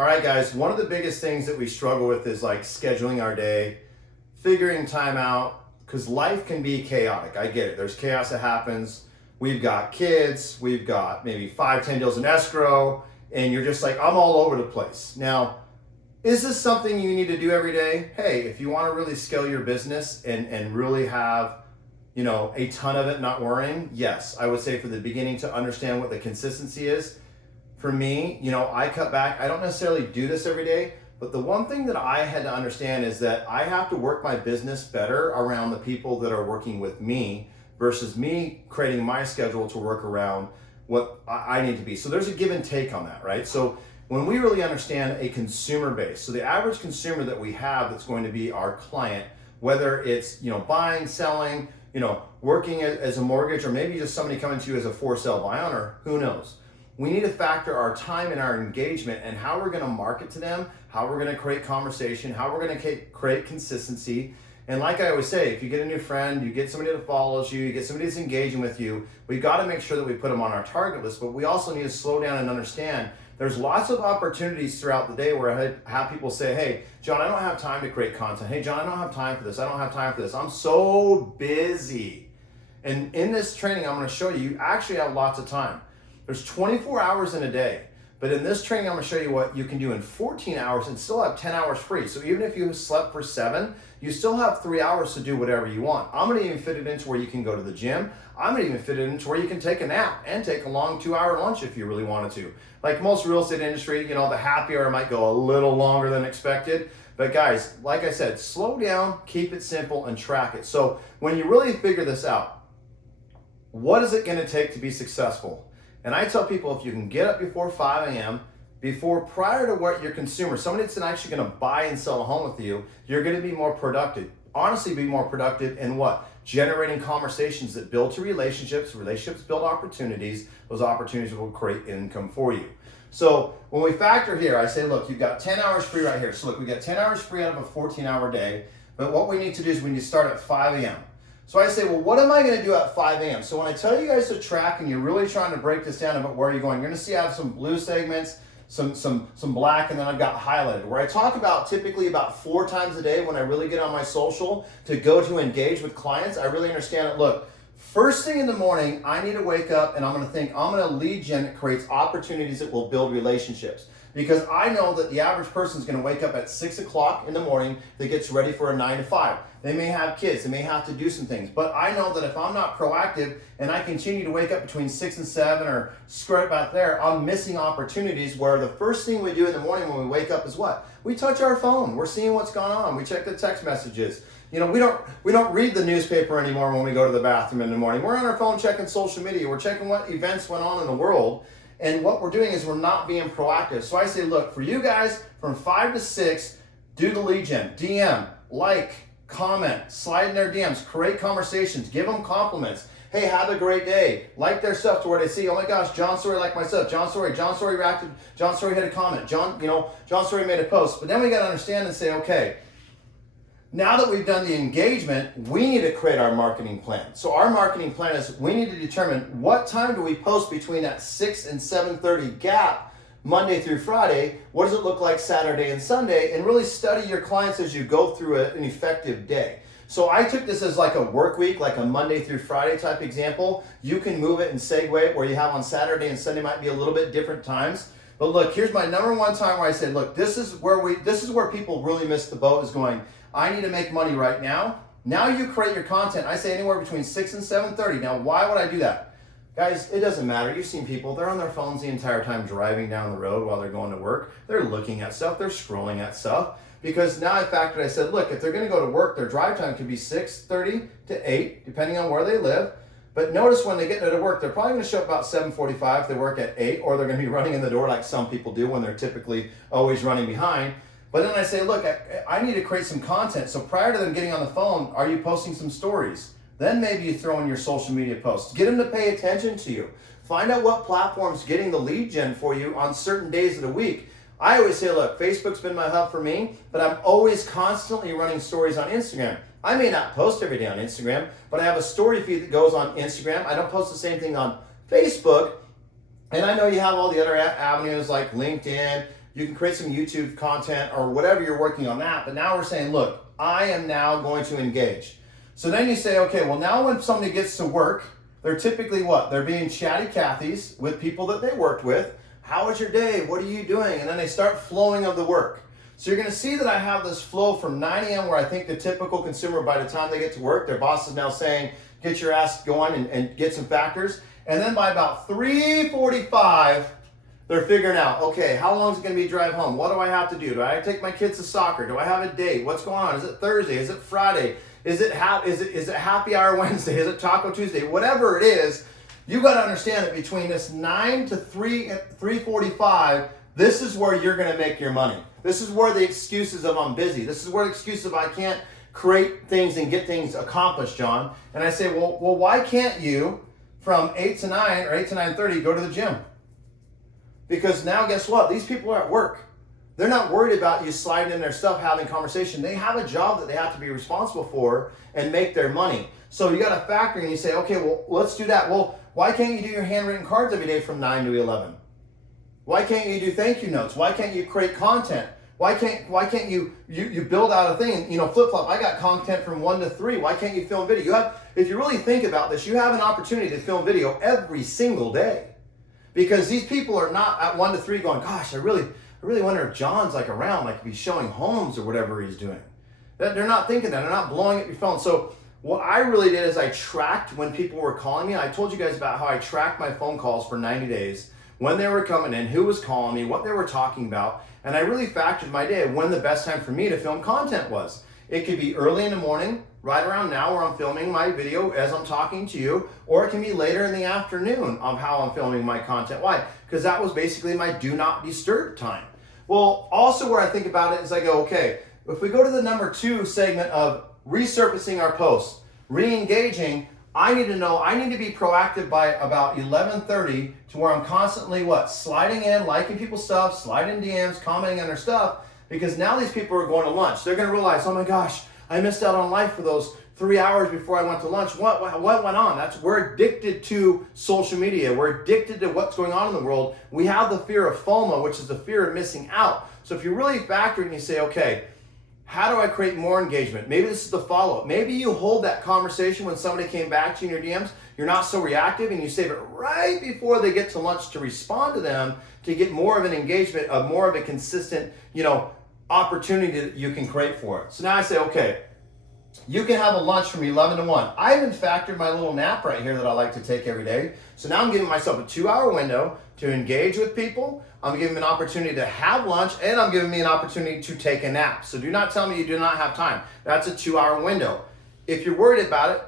All right, guys, one of the biggest things that we struggle with is like scheduling our day, figuring time out, because life can be chaotic. I get it. There's chaos that happens. We've got kids, we've got maybe 5, 10 deals in escrow, and you're just like, I'm all over the place. Now, is this something you need to do every day? Hey, if you want to really scale your business and really have, a ton of it, not worrying, yes, I would say for the beginning to understand what the consistency is. For me, I cut back. I don't necessarily do this every day, but the one thing that I had to understand is that I have to work my business better around the people that are working with me versus me creating my schedule to work around what I need to be. So there's a give and take on that, right? So when we really understand a consumer base, so the average consumer that we have that's going to be our client, whether it's, buying, selling, working as a mortgage, or maybe just somebody coming to you as a for sale by owner, who knows? We need to factor our time and our engagement and how we're going to market to them, how we're going to create conversation, how we're going to create consistency. And like I always say, if you get a new friend, you get somebody that follows you, you get somebody that's engaging with you, we've got to make sure that we put them on our target list, but we also need to slow down and understand there's lots of opportunities throughout the day where I have people say, hey, John, I don't have time to create content. Hey, John, I don't have time for this. I don't have time for this. I'm so busy. And in this training, I'm going to show you actually have lots of time. There's 24 hours in a day, but in this training, I'm gonna show you what you can do in 14 hours and still have 10 hours free. So even if you slept for 7, you still have 3 hours to do whatever you want. I'm gonna even fit it into where you can go to the gym. I'm gonna even fit it into where you can take a nap and take a long 2-hour lunch if you really wanted to. Like most real estate industry, the happy hour might go a little longer than expected. But guys, like I said, slow down, keep it simple, and track it. So when you really figure this out, what is it gonna take to be successful? And I tell people, if you can get up before 5 a.m., prior to what your consumer, somebody that's actually going to buy and sell a home with you, you're going to be more productive. Honestly, be more productive in what? Generating conversations that build to relationships. Relationships build opportunities. Those opportunities will create income for you. So when we factor here, I say, look, you've got 10 hours free right here. So look, we got 10 hours free out of a 14-hour day. But what we need to do is we need to start at 5 a.m. So I say, well, what am I going to do at 5 a.m.? So when I tell you guys to track and you're really trying to break this down about where you're going, you're going to see I have some blue segments, some black, and then I've got highlighted, where I talk about typically about 4 times a day when I really get on my social to go to engage with clients. I really understand it. Look, first thing in the morning, I need to wake up and I'm going to lead gen that creates opportunities that will build relationships. Because I know that the average person is going to wake up at 6 o'clock in the morning that gets ready for a 9 to 5. They may have kids, they may have to do some things. But I know that if I'm not proactive and I continue to wake up between 6 and 7 or screw it back there, I'm missing opportunities where the first thing we do in the morning when we wake up is what? We touch our phone. We're seeing what's going on. We check the text messages. We don't read the newspaper anymore when we go to the bathroom in the morning. We're on our phone checking social media. We're checking what events went on in the world. And what we're doing is we're not being proactive. So I say, look, for you guys, from 5 to 6, do the lead gen, DM, like, comment, slide in their DMs, create conversations, give them compliments. Hey, have a great day. Like their stuff to where they see, oh my gosh, John Story liked my stuff. John Story reacted. John Story had a comment. John Story made a post. But then we got to understand and say, okay, now that we've done the engagement, we need to create our marketing plan. So our marketing plan is we need to determine what time do we post between that 6 and 7:30 gap, Monday through Friday. What does it look like Saturday and Sunday? And really study your clients as you go through an effective day. So I took this as like a work week, like a Monday through Friday type example. You can move it and segue it where you have on Saturday and Sunday might be a little bit different times. But look, here's my number one time where I said, look, this is where people really miss the boat, is going, I need to make money right now. Now you create your content. I say anywhere between 6 and 7:30. Now, why would I do that? Guys, it doesn't matter. You've seen people, they're on their phones the entire time driving down the road while they're going to work. They're looking at stuff, they're scrolling at stuff. Because now I said, look, if they're going to go to work, their drive time could be 6:30 to 8, depending on where they live. But notice when they get to work, they're probably going to show up about 7:45 if they work at 8, or they're going to be running in the door like some people do when they're typically always running behind. But then I say, look, I need to create some content. So prior to them getting on the phone, are you posting some stories? Then maybe you throw in your social media posts. Get them to pay attention to you. Find out what platform's getting the lead gen for you on certain days of the week. I always say, look, Facebook's been my hub for me, but I'm always constantly running stories on Instagram. I may not post every day on Instagram, but I have a story feed that goes on Instagram. I don't post the same thing on Facebook. And I know you have all the other avenues like LinkedIn, You can create some YouTube content or whatever you're working on that. But now we're saying, look, I am now going to engage. So then you say, okay, well now when somebody gets to work, they're typically what? They're being chatty Cathys with people that they worked with. How was your day? What are you doing? And then they start flowing of the work. So you're going to see that I have this flow from 9 a.m. where I think the typical consumer, by the time they get to work, their boss is now saying, get your ass going and get some factors. And then by about 3:45, they're figuring out, okay, how long is it going to be drive home? What do I have to do? Do I have to take my kids to soccer? Do I have a date? What's going on? Is it Thursday? Is it Friday? Is it happy hour Wednesday? Is it Taco Tuesday? Whatever it is, you got to understand that between this 9 to 3:45, this is where you're going to make your money. This is where the excuses of I'm busy. This is where the excuses of I can't create things and get things accomplished, John. And I say, well, why can't you from 8 to 9 or 8 to 9:30 go to the gym? Because now guess what? These people are at work. They're not worried about you sliding in their stuff, having conversation. They have a job that they have to be responsible for and make their money. So you got to factor and you say, okay, well, let's do that. Well, why can't you do your handwritten cards every day from 9 to 11? Why can't you do thank you notes? Why can't you create content? Why can't you build out a thing? Flip-flop, I got content from 1 to 3. Why can't you film video? If you really think about this, you have an opportunity to film video every single day. Because these people are not at 1 to 3 going, gosh, I really wonder if John's like around, like if he's showing homes or whatever he's doing. They're not thinking that. They're not blowing up your phone. So what I really did is I tracked when people were calling me. I told you guys about how I tracked my phone calls for 90 days, when they were coming in, who was calling me, what they were talking about. And I really factored my day of when the best time for me to film content was. It could be early in the morning, right around now where I'm filming my video as I'm talking to you, or it can be later in the afternoon of how I'm filming my content. Why? Because that was basically my do not disturb time. Well, also where I think about it is I go, okay, if we go to the number 2 segment of resurfacing our posts, re-engaging, I need to be proactive by about 11:30 to where I'm constantly sliding in, liking people's stuff, sliding DMs, commenting on their stuff, because now these people are going to lunch. They're going to realize, oh my gosh, I missed out on life for those 3 hours before I went to lunch. What went on? We're addicted to social media. We're addicted to what's going on in the world. We have the fear of FOMO, which is the fear of missing out. So if you really factor and you say, okay, how do I create more engagement? Maybe this is the follow-up. Maybe you hold that conversation when somebody came back to you in your DMs. You're not so reactive and you save it right before they get to lunch to respond to them to get more of an engagement, more of a consistent, opportunity that you can create for it. So now I say, okay, you can have a lunch from 11 to 1. I even factored my little nap right here that I like to take every day. So now I'm giving myself a 2-hour window to engage with people. I'm giving them an opportunity to have lunch, and I'm giving me an opportunity to take a nap. So do not tell me you do not have time. That's a 2-hour window. If you're worried about it,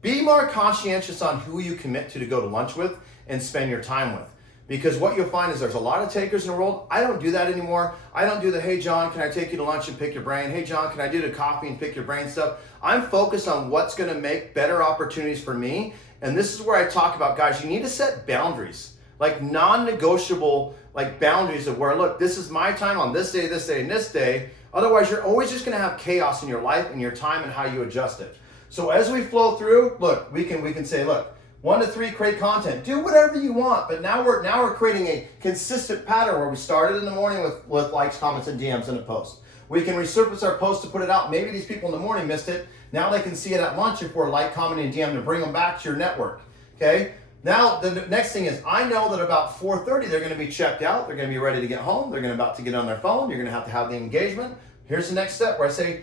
be more conscientious on who you commit to go to lunch with and spend your time with. Because what you'll find is there's a lot of takers in the world. I don't do that anymore. I don't do the, hey John, can I take you to lunch and pick your brain? Hey John, can I do the coffee and pick your brain stuff? I'm focused on what's gonna make better opportunities for me. And this is where I talk about, guys, you need to set boundaries, like non-negotiable boundaries of where, look, this is my time on this day, and this day. Otherwise, you're always just gonna have chaos in your life and your time and how you adjust it. So as we flow through, look, we can say, look, 1 to 3, create content. Do whatever you want, but now we're creating a consistent pattern where we started in the morning with likes, comments, and DMs in a post. We can resurface our post to put it out. Maybe these people in the morning missed it. Now they can see it at lunch if we're like, commenting, and DM to bring them back to your network. Okay? Now the next thing is I know that about 4:30 they're going to be checked out. They're going to be ready to get home. They're about to get on their phone. You're going to have the engagement. Here's the next step where I say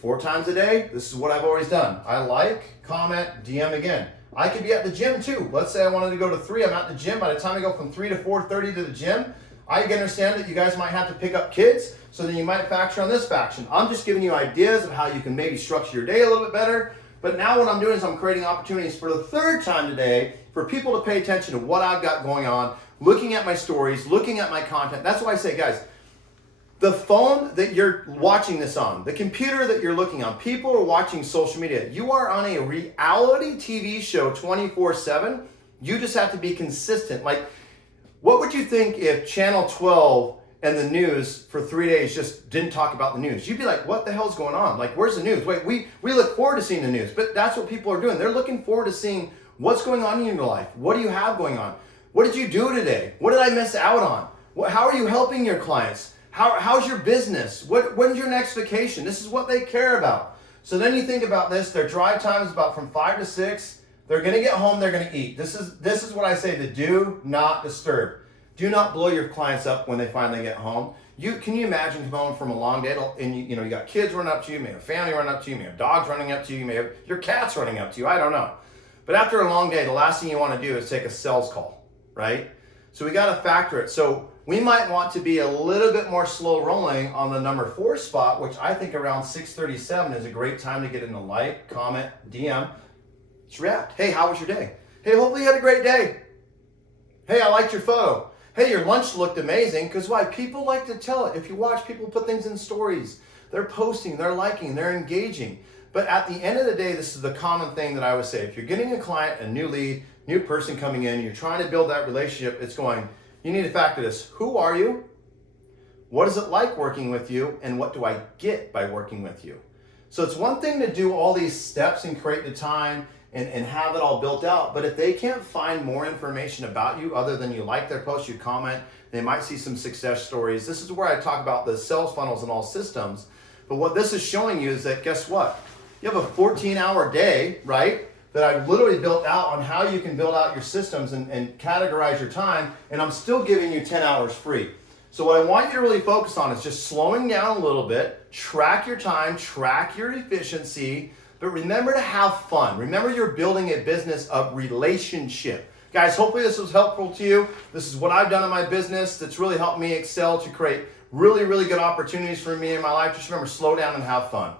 4 times a day. This is what I've always done. I like, comment, DM again. I could be at the gym too. Let's say I wanted to go to 3. I'm at the gym. By the time I go from 3 to 4:30 to the gym, I can understand that you guys might have to pick up kids, so then you might factor on this faction. I'm just giving you ideas of how you can maybe structure your day a little bit better. But now what I'm doing is I'm creating opportunities for the 3rd time today for people to pay attention to what I've got going on, looking at my stories, looking at my content. That's why I say, guys, the phone that you're watching this on, the computer that you're looking on, people are watching social media. You are on a reality TV show 24/7. You just have to be consistent. What would you think if Channel 12 and the news for 3 days just didn't talk about the news? You'd be like, what the hell's going on? Where's the news? Wait, we look forward to seeing the news, but that's what people are doing. They're looking forward to seeing what's going on in your life. What do you have going on? What did you do today? What did I miss out on? How are you helping your clients? How's your business? When's your next vacation? This is what they care about. So then you think about this, their drive time is about from 5 to 6. They're gonna get home, they're gonna eat. This is what I say, the do not disturb. Do not blow your clients up when they finally get home. Can you imagine coming home from a long day and you got kids running up to you, you may have family running up to you, you may have dogs running up to you, you may have your cats running up to you, I don't know. But after a long day, the last thing you want to do is take a sales call, right? So we got to factor it. So we might want to be a little bit more slow rolling on the number 4 spot, which I think around 6:37 is a great time to get in a like, comment, DM, just react. Hey, how was your day? Hey, hopefully you had a great day. Hey, I liked your photo. Hey, your lunch looked amazing. Because why? People like to tell it. If you watch people put things in stories, they're posting, they're liking, they're engaging. But at the end of the day, this is the common thing that I would say. If you're getting a client, a new lead, new person coming in, you're trying to build that relationship, it's going, you need to factor this. Who are you? What is it like working with you? And what do I get by working with you? So it's one thing to do all these steps and create the time and have it all built out. But if they can't find more information about you other than you like their post, you comment, they might see some success stories. This is where I talk about the sales funnels and all systems. But what this is showing you is that, guess what? You have a 14-hour day, right? That I've literally built out on how you can build out your systems and categorize your time, and I'm still giving you 10 hours free. So what I want you to really focus on is just slowing down a little bit, track your time, track your efficiency, but remember to have fun. Remember you're building a business of relationship. Guys, hopefully this was helpful to you. This is what I've done in my business that's really helped me excel to create really, really good opportunities for me in my life. Just remember, slow down and have fun.